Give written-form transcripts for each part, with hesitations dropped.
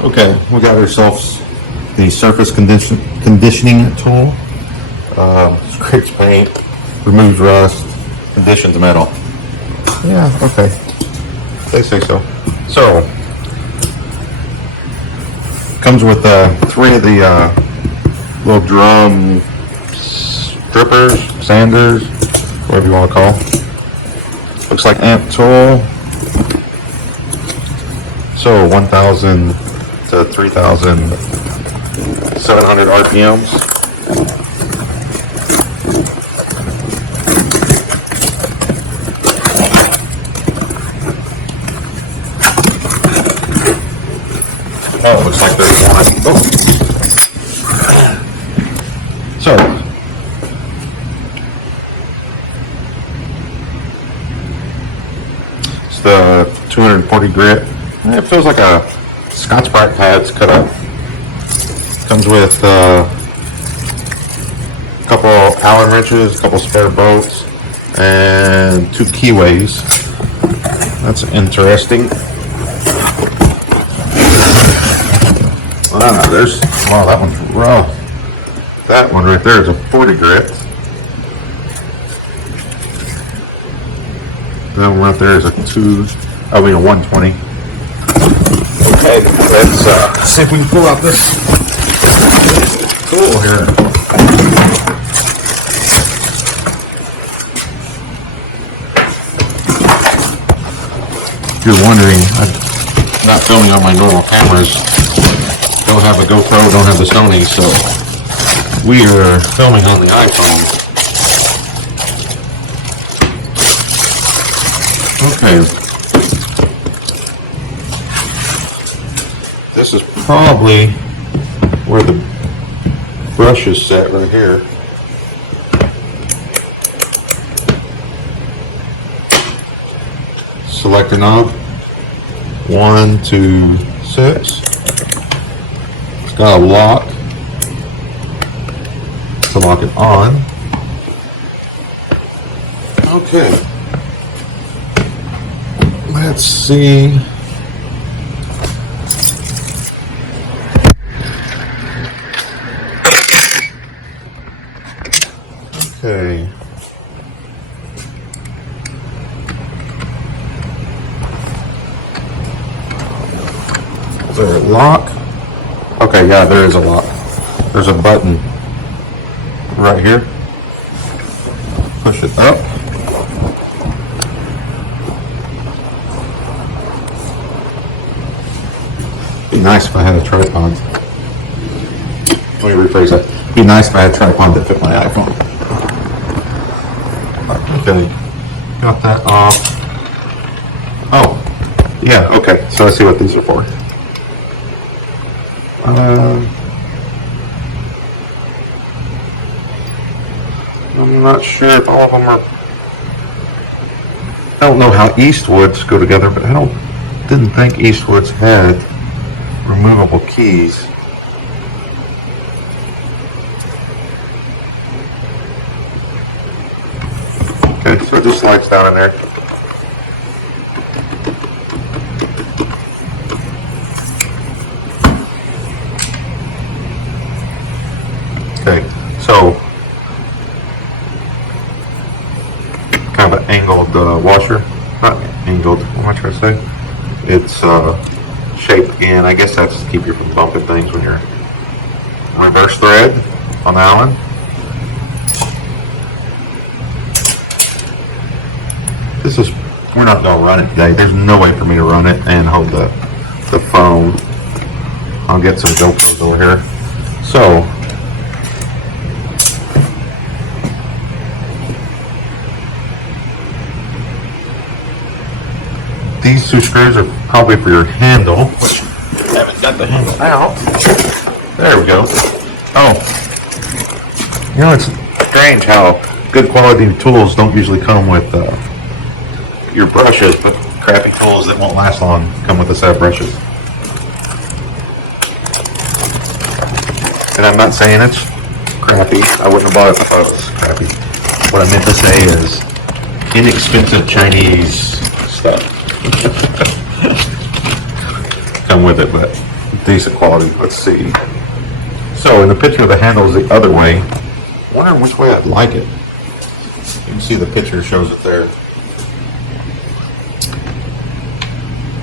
Okay, we got ourselves the surface conditioning tool. Scrapes paint, removes rust, conditions metal. Yeah, okay. They say so. So, comes with 3 of the little drum strippers, sanders, whatever you want to call. Looks like amp tool. So 1,000 to 3,700 RPMs. Oh, it looks like there's one. Oh. So, it's the 240 grit. It feels like a Scotch-Brite pads cut up. Comes with a couple Allen wrenches, a couple spare bolts, and 2 keyways. That's interesting. Wow, that one's rough. That one right there is a 40 grit. That one right there is a 120. Okay, let's see if we can pull out this tool here. If you're wondering, I'm not filming on my normal cameras. Don't have a GoPro, don't have the Sony, so we are filming on the iPhone. Okay. This is probably where the brush is set right here. Select a knob. 1, 2, 6. It's got a lock to lock it on. Okay. Let's see. Okay. Is there a lock? Okay, yeah, there is a lock. There's a button right here. Push it up. Be nice if I had a tripod. Let me rephrase that. Be nice if I had a tripod that fit my iPhone. Okay, got that off. Oh, yeah, okay, so I see what these are for. I'm not sure if all of them are... I don't know how Eastwoods go together, but didn't think Eastwoods had removable keys. Okay, so it just slides down in there. Okay, so kind of an angled washer. Not angled, what am I trying to say? It's shaped in, I guess that's to keep you from bumping things when you're reverse thread on the Allen. We're not going to run it today. There's no way for me to run it and hold the phone. I'll get some GoPros over here. So, these 2 screws are probably for your handle, which I haven't got the handle out. There we go. Oh, you know, it's strange how good quality tools don't usually come with your brushes, but crappy tools that won't last long come with a set of brushes. And I'm not saying it's crappy. I wouldn't have bought it if I thought it was crappy. What I meant to say is inexpensive Chinese stuff come with it, but decent quality. Let's see. So in the picture, the handle is the other way. Wondering which way I'd like it. You can see the picture shows it there.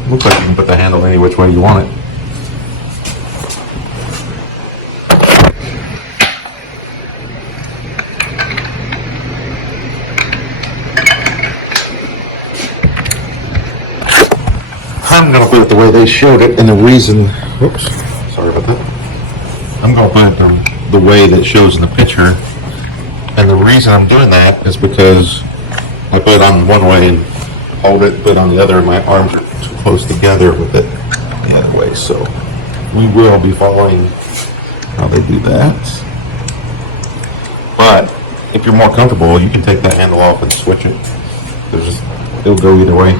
Looks like you can put the handle any which way you want it. I'm going to put it the way they showed it, and the reason, oops, sorry about that. I'm going to put it the way that it shows in the picture, and the reason I'm doing that is because I put it on one way and hold it, put it on the other, and my arms are too close together with it the other way, so we will be following how they do that. But if you're more comfortable, you can take that handle off and switch it. It'll go either way.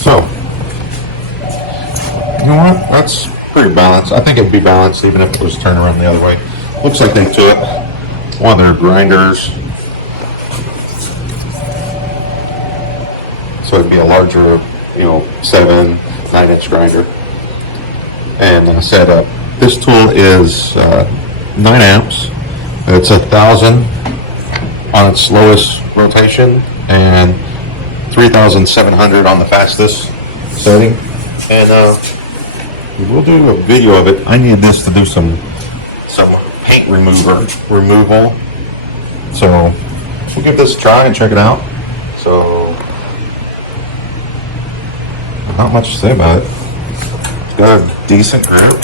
So, you know what? That's pretty balanced. I think it'd be balanced even if it was turned around the other way. Looks like they took one of their grinders, so it'd be a larger, 7, 9-inch grinder. And set up. This tool is 9 amps. It's 1,000 on its slowest rotation and 3,700 on the fastest setting, and we'll do a video of it. I need this to do some paint removal, so we'll give this a try and check it out. So not much to say about it. It's got a decent grip.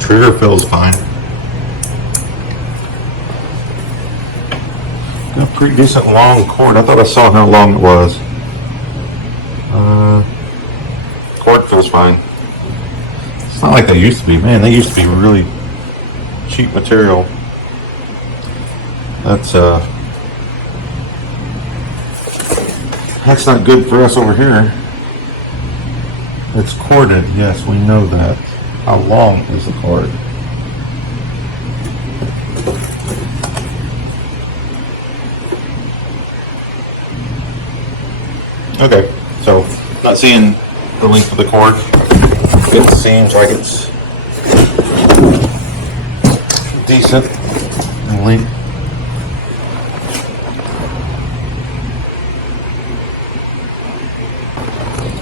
Trigger feels fine. Got a pretty decent long cord. I thought I saw how long it was. Cord feels fine. It's not like they used to be. Man, they used to be really cheap material. That's not good for us over here. It's corded. Yes, we know that. How long is the cord? Okay, so not seeing the length of the cord. It seems like it's decent in length.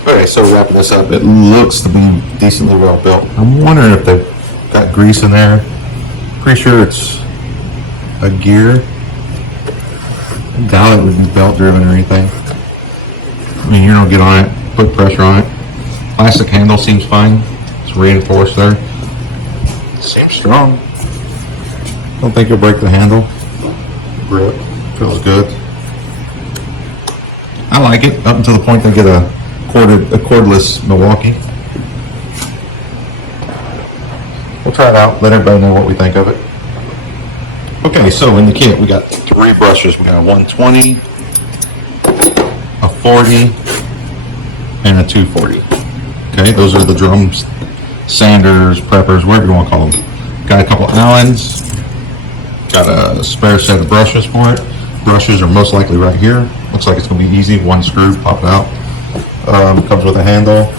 Okay, so wrapping this up, it looks to be decently well built. I'm wondering if they've got grease in there. Pretty sure it's a gear. I doubt it would be belt driven or anything. I mean, you don't get on it, put pressure on it. Plastic handle seems fine. It's reinforced there. Seems strong. Don't think you'll break the handle. Grip feels good. I like it up until the point they get a cordless Milwaukee. We'll try it out. Let everybody know what we think of it. Okay, so in the kit we got 3 brushes. We got a 120, a 40, and a 240. Okay, those are the drums, sanders, preppers, whatever you want to call them. Got a couple Allens. Got a spare set of brushes for it. Brushes are most likely right here. Looks like it's going to be easy. 1 screw, pop it out. Comes with a handle.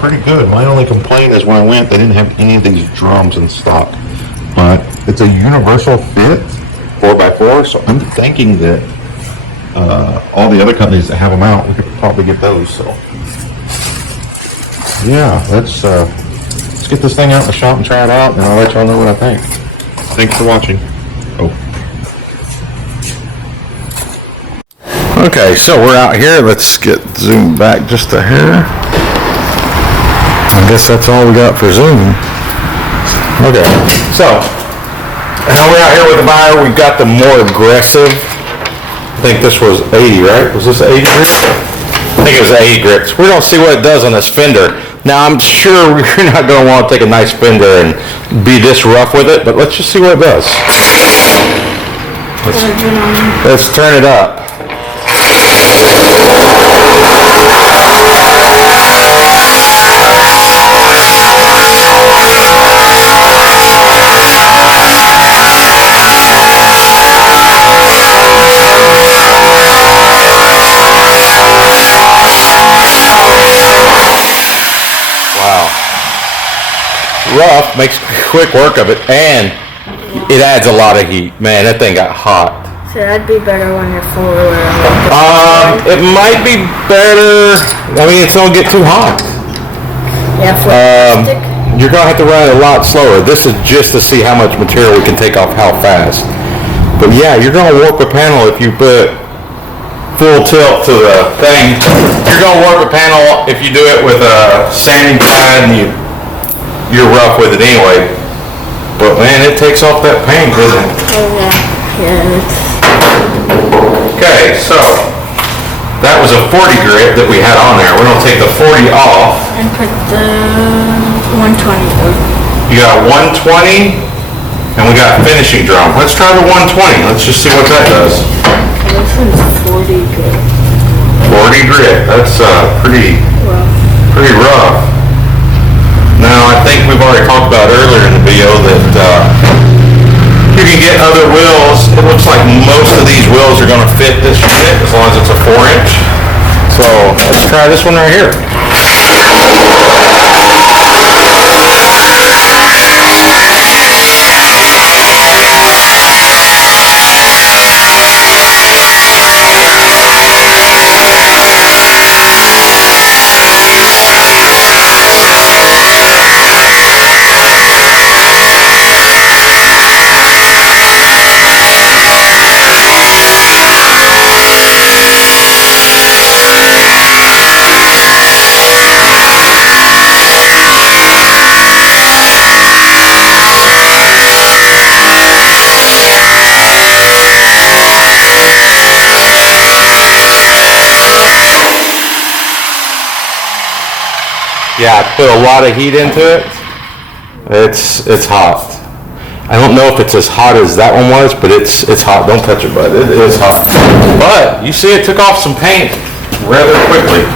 Pretty good. My only complaint is when I went, they didn't have any of these drums in stock. But it's a universal fit, 4x4, so I'm thinking that all the other companies that have them out, we could probably get those. So yeah, let's get this thing out in the shop and try it out, and I'll let y'all know what I think. Thanks for watching. Okay, so we're out here. Let's get zoomed back just a hair. I guess that's all we got for zoom. Okay, so we're out here with the BAUER. We've got the more aggressive. I think this was 80, right? Was this 80 grips? I think it was 80 grips. We're going to see what it does on this fender. Now, I'm sure you're not going to want to take a nice fender and be this rough with it, but let's just see what it does. Let's turn it up. Wow. Rough, makes quick work of it, and it adds a lot of heat. Man, that thing got hot. So that'd be better when you're fuller. It might be better. I mean, it's gonna get too hot. Yeah, for plastic. You're gonna have to run it a lot slower. This is just to see how much material we can take off how fast. But yeah, you're gonna warp a panel if you put full tilt to the thing. You're gonna warp a panel if you do it with a sanding pad and you're rough with it anyway. But man, it takes off that paint, doesn't it? Oh yeah. Okay, so that was a 40 grit that we had on there. We're gonna take the 40 off. And put the 120. You got 120, and we got finishing drum. Let's try the 120. Let's just see what that does. This one's 40 grit. 40 grit. That's pretty rough. Now, I think we've already talked about earlier in the video that you can get other wheels. It looks like most of these wheels are going to fit this unit as long as it's a 4-inch. So let's try this one right here. Yeah, I put a lot of heat into it. It's hot. I don't know if it's as hot as that one was, but it's hot. Don't touch it, bud. It is hot. But you see, it took off some paint rather quickly.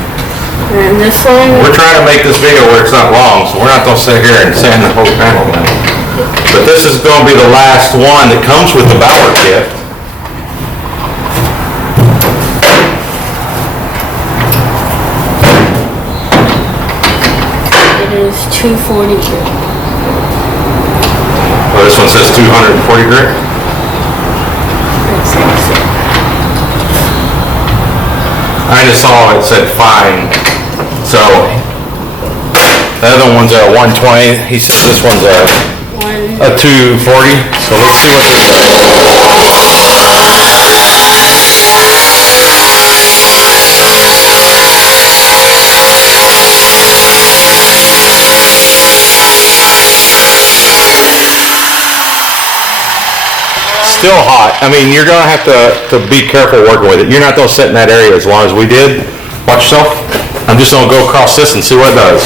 And this one. We're trying to make this video where it's not long, so we're not going to sit here and sand the whole panel down. But this is going to be the last one that comes with the BAUER kit. Is 240 grit. Oh, this one says 240 grit? I just saw it said fine. So, the other one's a 120. He says this one's a 240. So let's see what this does. Still hot. I mean, you're gonna have to be careful working with it. You're not gonna sit in that area as long as we did. Watch yourself. I'm just gonna go across this and see what it does.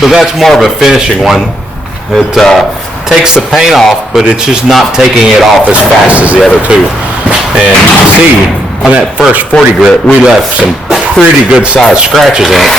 So that's more of a finishing one. It takes the paint off, but it's just not taking it off as fast as the other two. And you can see on that first 40 grit, we left some pretty good sized scratches in it.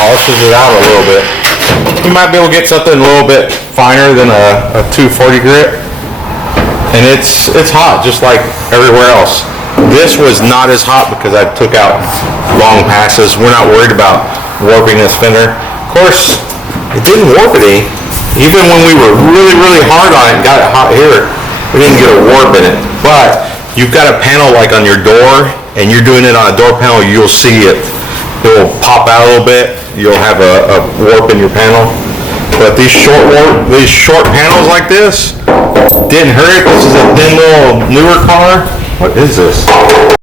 Polishes it out a little bit. You might be able to get something a little bit finer than a 240 grit. And it's hot, just like everywhere else. This was not as hot because I took out long passes. We're not worried about warping this fender. Of course, it didn't warp any. Even when we were really, really hard on it and got it hot here, we didn't get a warp in it. But you've got a panel like on your door, and you're doing it on a door panel, you'll see it. It will pop out a little bit. You'll have a warp in your panel. But these short panels like this didn't hurt it. This is a thin little newer car. What is this?